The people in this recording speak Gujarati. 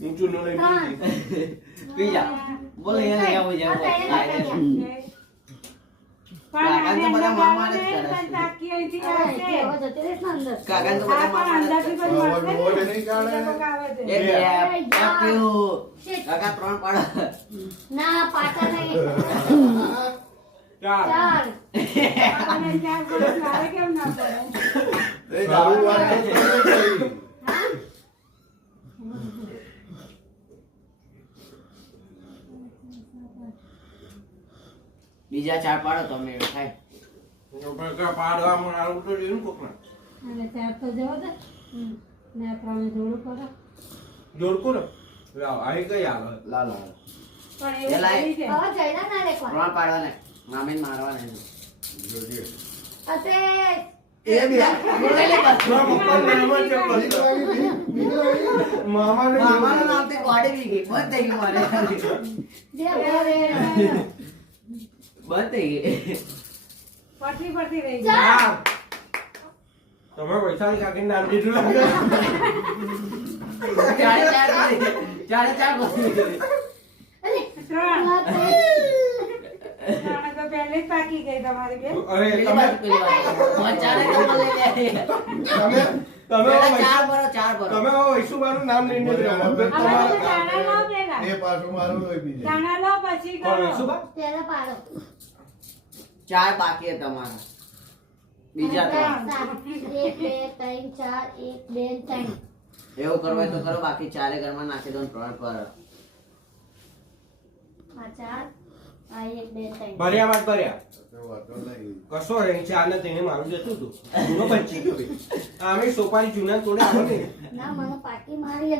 ઊંચું નો લઈ પીજા બોલે એને આવું જાવ કાકા તો બધા મામા ને કાકા તો બધા મામા ને કાકા 3 પાડો ના પાટા નહીં ચાર 4 કેમ ના પડે એ દારૂ વાત તો બીજા 4 પાડો તો અમે થાય પાડવામાં આવું તો એનું કોકના અને 4 તો જવા દે ને 3 જોડું કરો જોડકો ને લાવ આઈ ગઈ આવે લા લા પણ એ લાય. એવું કરી છે હવે જઈલા ના રે કોણ 3 પાડવાને મામીને મારવાને જોઈએ અતે એ બે મામાને મામાનું નામ તે ગોડી બી ગઈ બંધ થઈ ગયું મારે જે બોરે બંધ થઈ ગઈ પડતી રહી ચાર તમે પૈસા કાકી નામ દીધું લાગે ચારે ચાર ગોડી ત્રણ તો પહેલે જ પાકી ગઈ તમારી બેન અરે તમે તમે ચારે તો બોલે તમે ચાર બરો ચાર બરો તમે વૈશુબાનું નામ લઈને જ રહો હવે તો ચાણા લો પેલા એ પાછું મારું હોય બીજે ચાણા લો પછી કોણ કરો વૈશુબા પેલા પાડો ચાર બાકી છે તમારા બીજા 3 1 2 3 4 1 2 3 એવું કરવું હોય તો કરો બાકી ચારે ઘરમાં નાખી દો 3 પર આ 4 આ 1 2 3 ભર્યા વાત ભર્યા તો વાતો નહીં કશો નહીં ચાર ને તેને મારું જતું હતું જૂનો બચી ગયો ભાઈ આમે સોપારી જૂના તોડે આવે ને ના મને પાકી મારી